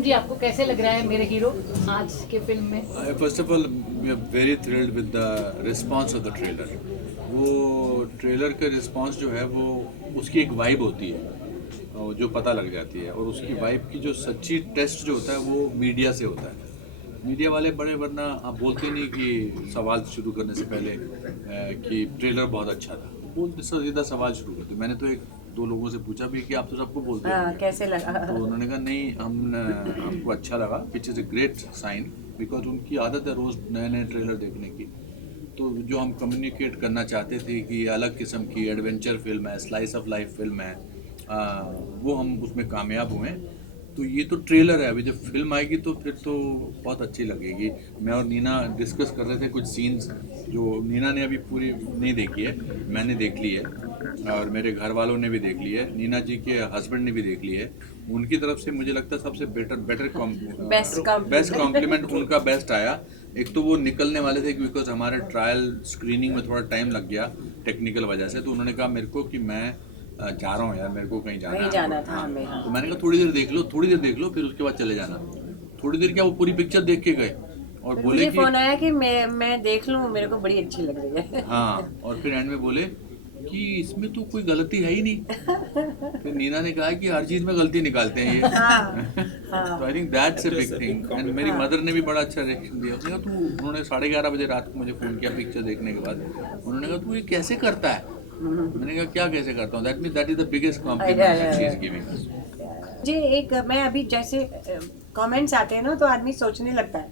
अनुपम जी, आपको कैसे लग रहा है मेरे हीरो आज के फिल्म में? First of all we are very thrilled with the response of the trailer. वो ट्रेलर का रिस्पांस जो है वो उसकी एक वाइब होती है जो पता लग जाती है, और उसकी वाइब की जो सच्ची टेस्ट जो होता है वो मीडिया से होता है। मीडिया वाले बड़े, वरना आप बोलते नहीं कि सवाल शुरू करने से पहले कि ट्रेलर बहुत अच्छा था, बोलते सीधा सवाल शुरू करते। मैंने तो एक दो लोगों से पूछा भी कि आप तो सबको बोलते हैं कैसे लगा? तो उन्होंने कहा नहीं, हमको अच्छा लगा, which is a great sign, because उनकी आदत है रोज़ नए नए ट्रेलर देखने की। तो जो हम कम्युनिकेट करना चाहते थे कि अलग किस्म की एडवेंचर फिल्म है, स्लाइस ऑफ लाइफ फिल्म है, वो हम उसमें कामयाब हुए। तो ये तो ट्रेलर है, अभी जब फिल्म आएगी तो फिर तो बहुत अच्छी लगेगी। मैं और नीना डिस्कस कर रहे थे कुछ सीन्स जो नीना ने अभी पूरी नहीं देखी है, मैंने देख ली है, और मेरे घर वालों ने भी देख ली है, नीना जी के हस्बैंड ने भी देख ली है। उनकी तरफ से मुझे लगता है सबसे बेस्ट कॉम्प्लीमेंट उनका बेस्ट आया। एक तो वो निकलने वाले थे बिकॉज हमारे ट्रायल स्क्रीनिंग में थोड़ा टाइम लग गया टेक्निकल वजह से, तो उन्होंने कहा मेरे को कि मैं जा रहा हूँ यार, मेरे को कहीं जाना था हमें। तो मैंने कहा थोड़ी देर देख लो, फिर उसके बाद चले जाना। थोड़ी देर क्या, वो पूरी पिक्चर देख के गए और बोले मुझे फोन आया कि मैं देख लूँ, मेरे को बड़ी अच्छी लग रही है। हाँ, और फिर एंड में बोले कि इसमें तो कोई गलती है ही नहीं। फिर नीना ने कहा कि हर चीज में गलती निकालते हैं ये। तो I think that's a big thing. And मेरी मदर ने भी बड़ा अच्छा रिएक्शन दिया। उसने कहा उन्होंने 11:30 बजे रात को मुझे फ़ोन किया पिक्चर देखने के बाद। उन्होंने कहा तू ये कैसे करता है? मैंने कहा क्या कैसे करता हूँ? That is the biggest compliment she is giving us. जी, एक मैं अभी जैसे कमेंट्स आते हैं ना तो आदमी सोचने लगता है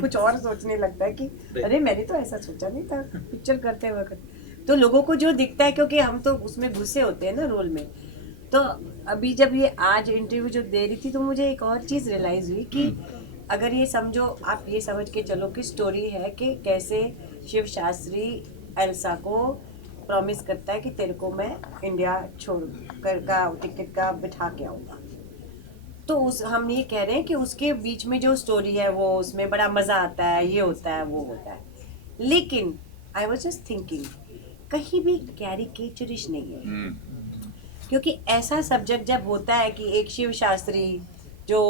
कुछ और सोचने लगता है कि अरे मैंने तो ऐसा सोचा नहीं था पिक्चर करते वक्त। तो लोगों को जो दिखता है, क्योंकि हम तो उसमें घुसे होते हैं ना रोल में। तो अभी जब ये आज इंटरव्यू जो दे रही थी तो मुझे एक और चीज़ रियलाइज़ हुई कि अगर ये समझो, आप ये समझ के चलो कि स्टोरी है कि कैसे शिव शास्त्री एल्सा को प्रॉमिस करता है कि तेरे को मैं इंडिया छोड़ कर का टिकट का बिठा के आऊँगा। तो उस हम ये कह रहे हैं कि उसके बीच में जो स्टोरी है वो उसमें बड़ा मज़ा आता है, ये होता है वो होता है। लेकिन आई वाज जस्ट थिंकिंग कहीं भी कैरिकेचरिश नहीं है, क्योंकि ऐसा सब्जेक्ट जब होता है कि एक शिव शास्त्री जो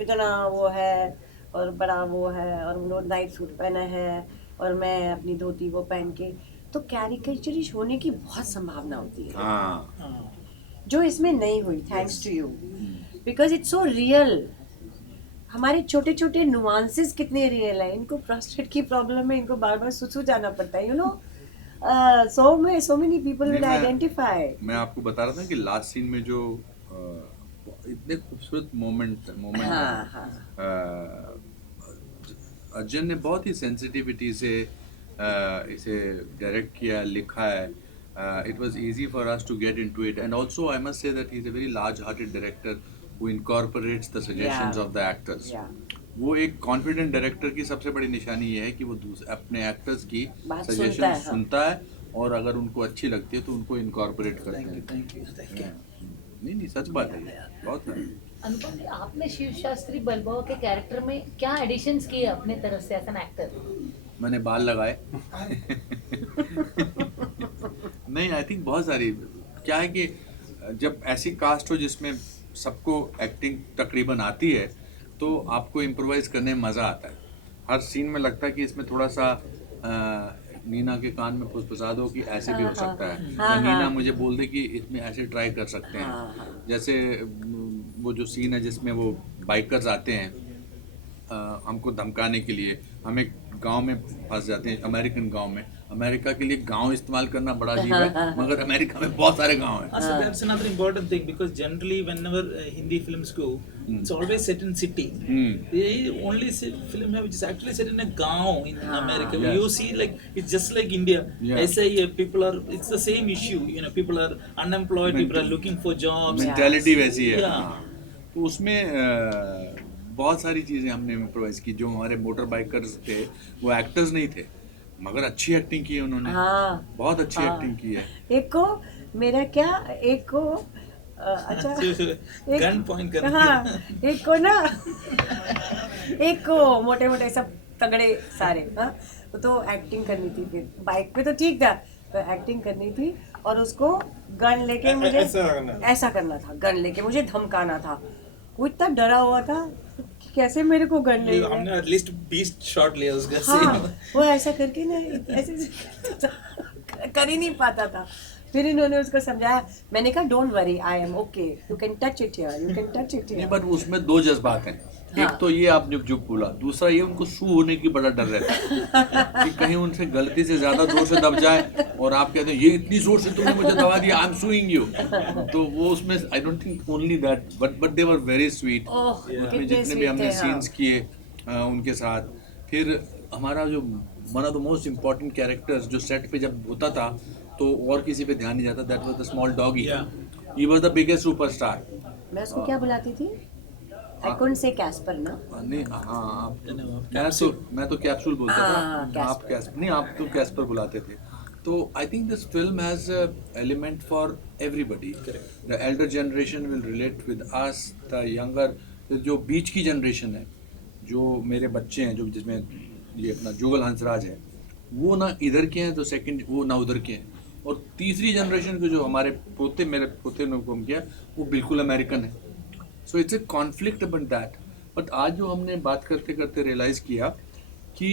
इतना वो है और बड़ा वो है और वो नाइट सूट पहना है और मैं अपनी धोती वो पहन के, तो कैरिकेचरिश होने की बहुत संभावना होती है, जो इसमें नहीं हुई, thanks to you, because it's so real. हमारे छोटे छोटे नुआंसेस कितने रियल है। इनको प्रोस्टेट की प्रॉब्लम है, इनको बार बार सुसु जाना पड़ता है, you know. so many people will identify। मैं आपको बता रहा था कि लास्ट सीन में जो इतने खूबसूरत मोमेंट अर्जुन ने बहुत ही सेंसिटिविटी से इसे डायरेक्ट किया, लिखा है। It was easy for us to get into it, and also I must say that he is a very large hearted director who incorporates the suggestions of the actors. वो एक confident director की सबसे बड़ी निशानी ये है कि वो अपने एक्टर्स की सजेशन सुनता है और अगर उनको अच्छी लगती है तो उनको इनकॉर्पोरेट करता है। Thank you. नहीं सच बात है, बहुत है। अनुपम जी, आपने शिव शास्त्री बलबाव के कैरेक्टर में क्या एडिशंस किए अपने तरफ से एज एन एक्टर? मैंने बाल लगाए। नहीं, आई थिंक बहुत सारी, क्या है कि जब ऐसी कास्ट हो जिसमें सबको एक्टिंग तकरीबन आती है तो आपको इम्प्रोवाइज करने में मज़ा आता है। हर सीन में लगता है कि इसमें थोड़ा सा नीना के कान में फुसफुसा दो कि ऐसे भी हो सकता है, या नीना मुझे बोल दे कि इसमें ऐसे ट्राई कर सकते हैं। जैसे वो जो सीन है जिसमें वो बाइकर्स आते हैं हमको धमकाने के लिए, हम एक गांव में फंस जाते हैं, अमेरिकन गांव में। अमेरिका के लिए गांव इस्तेमाल करना बड़ा अजीब है, मगर अमेरिका में बहुत सारे गांव हैं। So that's another important thing, because generally whenever Hindi films go, it's always set in city. The only film है which is actually set in a गांव in America. Yes. You see, like it's just like India. ऐसे ही people are, it's the same issue. You know, people are unemployed, people are looking for jobs. Mentality वैसी है। Yeah. तो उसमें बहुत सारी चीज़ें हमने इम्प्रोवाइज की। जो हमारे मोटर बाइकर्स थे वो एक्टर्स नहीं थे, मगर अच्छी एक्टिंग की है उन्होंने। बहुत अच्छी एक्टिंग की है। एक को मेरा क्या, एक को अच्छा गन पॉइंट कर एक को ना, एक को मोटे मोटे सब तगड़े सारे, तो एक्टिंग करनी थी। फिर बाइक पे तो ठीक था, तो एक्टिंग करनी थी और उसको गन लेके मुझे ऐसा करना था, गन लेके मुझे धमकाना था। वो इतना डरा हुआ था कि कैसे मेरे को गन नहीं है। हमने एटलीस्ट 20 शॉट लिया उसका हाँ, scene। वो ऐसा करके ना ऐसे कर ही नहीं पाता था। फिर इन्होंने उसको समझाया, मैंने कहा don't worry, I am okay, you can touch it here, you can touch it नहीं, हियर। बट उसमें दो जज्बात हैं। हाँ। एक तो ये आपने जो बोला, दूसरा ये उनको सू होने की बड़ा डर रहता है कि कहीं उनसे गलती से ज्यादा जोर से दब जाए और आप कहते हैं ये इतनी जोर से तुमने मुझे दबा दिया, आई एम सूइंग यू। तो वो उसमें I don't think only that, but they were very sweet. Oh, उसमें कितने जितने भी sweet हमने थे, हाँ। सीन्स किए उनके साथ, फिर हमारा जो one of the most important characters जो सेट पे जब होता था तो और किसी पे ध्यान नहीं जाता, that was the small doggy. He was the biggest superstar. मैं उसको क्या बुलाती थी? आई कुडंट से कैस्पर ना। नहीं, हाँ आप कैप्सूल। मैं तो कैप्सूल बोलता हाँ, था, आप कैस्पर। कैस्पर नहीं, आप तो कैस्पर बुलाते थे। तो I think this film has element for everybody. The Elder generation will relate with us, the younger, जो बीच की जनरेशन है, जो मेरे बच्चे हैं, जो जिसमें ये अपना जुगल हंसराज है, वो ना इधर के हैं, तो सेकंड वो ना उधर के हैं, और तीसरी जनरेशन के जो हमारे पोते, मेरे पोते ने हुक्म किया, वो बिल्कुल अमेरिकन है। So it's a conflict about that. But आज जो हमने बात करते करते रियलाइज किया कि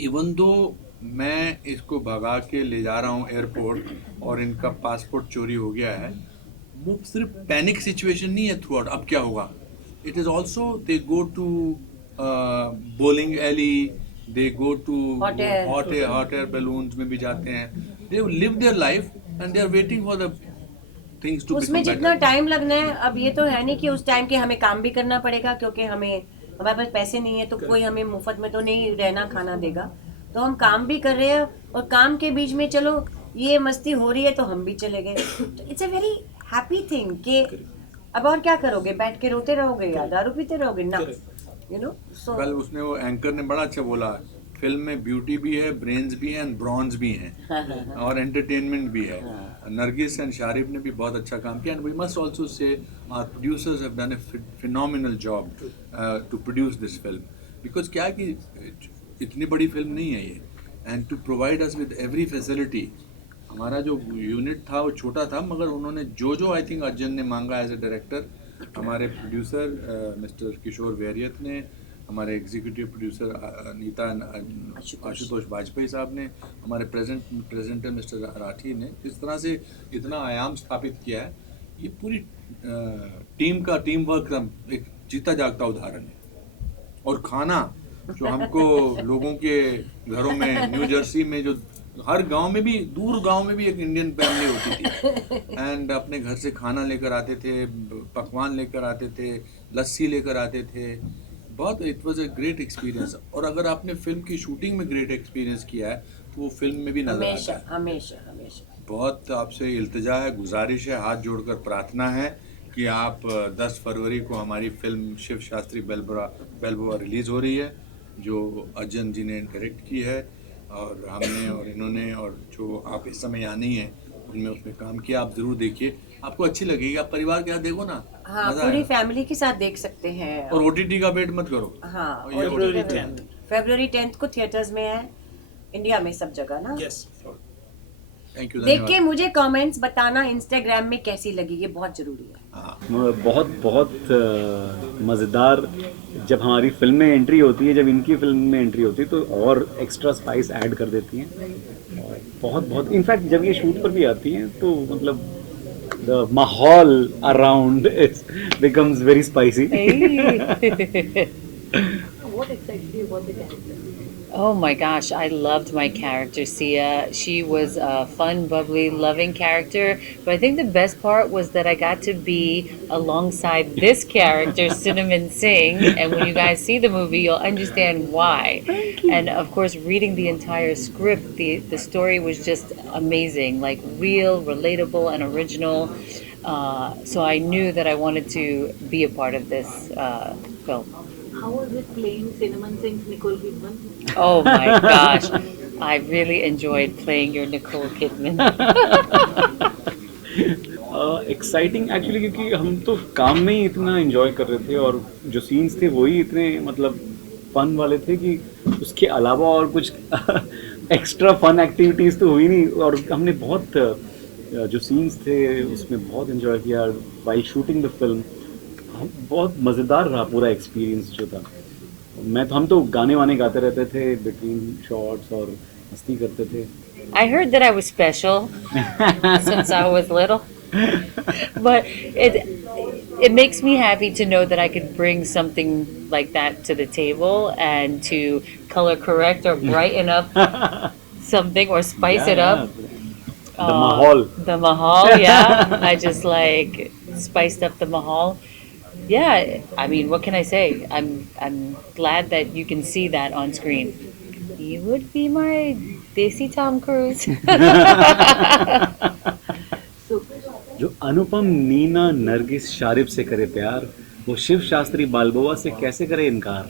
इवन दो मैं इसको भगा के ले जा रहा हूँ एयरपोर्ट और इनका पासपोर्ट चोरी हो गया है, वो सिर्फ पैनिक सिचुएशन नहीं है थ्रू आउट, अब क्या होगा। It is also they go to bowling alley, they go to Hot hot air balloons में भी जाते हैं, they live their life and they are waiting for the things to उसमें जितना टाइम लगना है, अब ये तो है नहीं कि उस टाइम के हमें काम भी करना पड़ेगा, क्योंकि हमारे पास पैसे नहीं है, तो कोई हमें मुफ्त में तो नहीं रहना खाना देगा, तो हम काम भी कर रहे हैं, और काम के बीच में चलो ये मस्ती हो रही है तो हम भी चले गए। तो it's a very happy thing कि अब और क्या करोगे, बैठ के रोते रहोगे या दारू पीते रहोगे ना, यू नो। सो कल उसने वो एंकर ने बड़ा अच्छा बोला, फिल्म में ब्यूटी भी है, ब्रेन्स भी हैं, ब्रॉन्ज भी हैं और एंटरटेनमेंट भी है। नरगिस एंड शारिफ ने भी बहुत अच्छा काम किया, and we must also say our producers have done a phenomenal job to produce this film, because क्या कि इतनी बड़ी फिल्म नहीं है ये, and to provide us with every facility. हमारा जो यूनिट था वो छोटा था, मगर उन्होंने जो आई थिंक अर्जुन ने मांगा एज ए डायरेक्टर, हमारे प्रोड्यूसर मिस्टर किशोर वैरियत ने, हमारे एग्जीक्यूटिव प्रोड्यूसर नीता आशुतोष वाजपेयी साहब ने, हमारे प्रेजेंटर मिस्टर राठी ने इस तरह से इतना आयाम स्थापित किया है, ये पूरी टीम वर्क का एक जीता जागता उदाहरण है। और खाना जो हमको लोगों के घरों में, न्यू जर्सी में, जो हर गांव में भी, दूर गांव में भी एक इंडियन फैमिली होती थी, एंड अपने घर से खाना लेकर आते थे, पकवान लेकर आते थे, लस्सी लेकर आते थे, बहुत it was a great experience. और अगर आपने फिल्म की शूटिंग में ग्रेट एक्सपीरियंस किया है तो वो फिल्म में भी नजर आता हमेशा है। हमेशा हमेशा बहुत आपसे इल्तिजा है, गुजारिश है, हाथ जोड़कर प्रार्थना है कि आप 10 फरवरी को हमारी फिल्म शिव शास्त्री बेलबुआ रिलीज़ हो रही है, जो अर्जन जी ने डायरेक्ट की है, और हमने और इन्होंने, और जो आप इस समय यहाँ नहीं है उनमें उसमें काम किया। आप ज़रूर देखिए, आपको अच्छी लगेगी, आप परिवार के साथ देखो ना, हाँ, मज़ा पूरी आएगा। फैमिली के साथ देख सकते हैं। और OTT का वेट मत करो। हाँ, और ये February OTT 10th। February 10th को थिएटर्स में है, इंडिया में सब जगह ना। Yes. थैंक यू, देख के धन्यवाद। मुझे कमेंट्स बताना इंस्टाग्राम में कैसी लगी, ये बहुत जरूरी है। हाँ, बहुत मज़ेदार। जब हमारी फिल्म में एंट्री होती है, जब इनकी फिल्म में एंट्री होती है, तो और एक्स्ट्रा स्पाइस ऐड कर देती हैं। और बहुत इनफैक्ट जब ये शूट पर भी आती हैं तो मतलब द माहौल around becomes very spicy. What excites you about the character? Oh my gosh, I loved my character, Sia. She was a fun, bubbly, loving character. But I think the best part was that I got to be alongside this character, Cinnamon Singh. And when you guys see the movie, you'll understand why. And of course, reading the entire script, the story was just amazing, like real, relatable, and original. So I knew that I wanted to be a part of this film. How was it playing Cinnamon Singh's Nicole Kidman? Oh my gosh. I really enjoyed playing your Nicole Kidman. Exciting actually, क्योंकि हम तो काम में ही इतना enjoy कर रहे थे, और जो सीन्स थे वही इतने मतलब फन वाले थे कि उसके अलावा और कुछ एक्स्ट्रा फन एक्टिविटीज़ तो हुई नहीं। और हमने बहुत जो सीन्स थे उसमें बहुत एंजॉय किया वाइल शूटिंग द फिल्म। बहुत मज़ेदार रहा पूरा एक्सपीरियंस जो था। हम तो गाने वाने गाते रहते थे बिटवीन शॉट्स और मस्ती करते थे। I heard that I was special since I was little, but it makes me happy to know that I could bring something like that to the table and to color correct or brighten up something or spice it up. The mahal. The mahal, yeah. I just like spiced up the mahal. Yeah, I mean, what can I say? I'm glad that you can see that on screen. You would be my Desi Tom Cruise. जो अनुपम नीना नरगिस शारिब से करे प्यार, वो शिव शास्त्री बालबोआ से कैसे करे इनकार।